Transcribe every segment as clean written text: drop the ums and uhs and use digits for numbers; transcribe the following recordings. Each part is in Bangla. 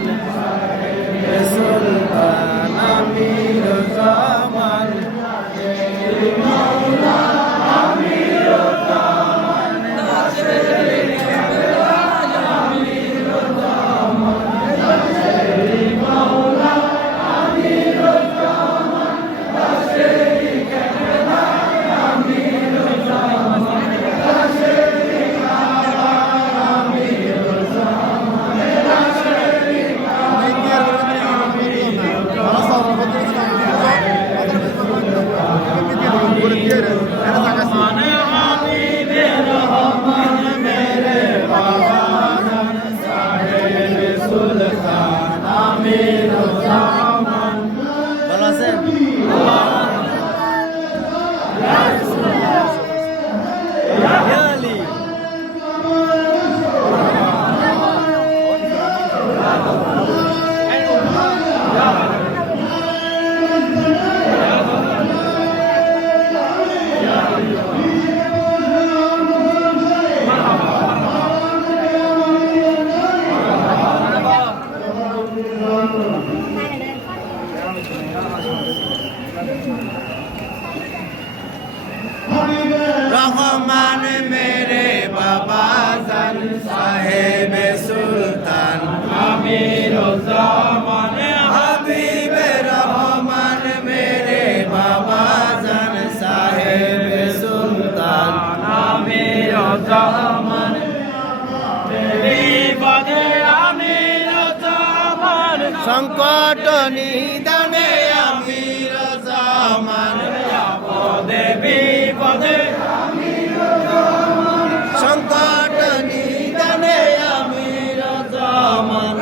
জামান সুলতান আমির জামান ভালো আছেন? रहमान मेरे बाबा जान साहेब सुल्तान आमिर ज़मान हबीब रहमान मेरे बाबा जान साहेब सुल्तान आमिर ज़मान বিপদে আমির জামান সংকট নিদানে আমির জামান আপদে বিপদে সংকট নিদানে আমির জামান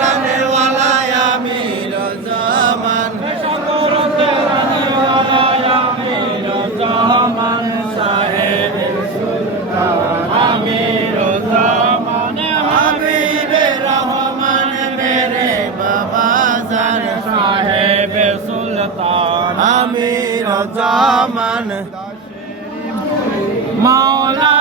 রানে ওয়ালা আমির জামান সংকট রানে ওয়ালা আমির জামান সাহেব সুলতান আমির জামান হাবিব রহমান মেরে বাবা জান সাহেব সুলতান আমির জামান মাওলা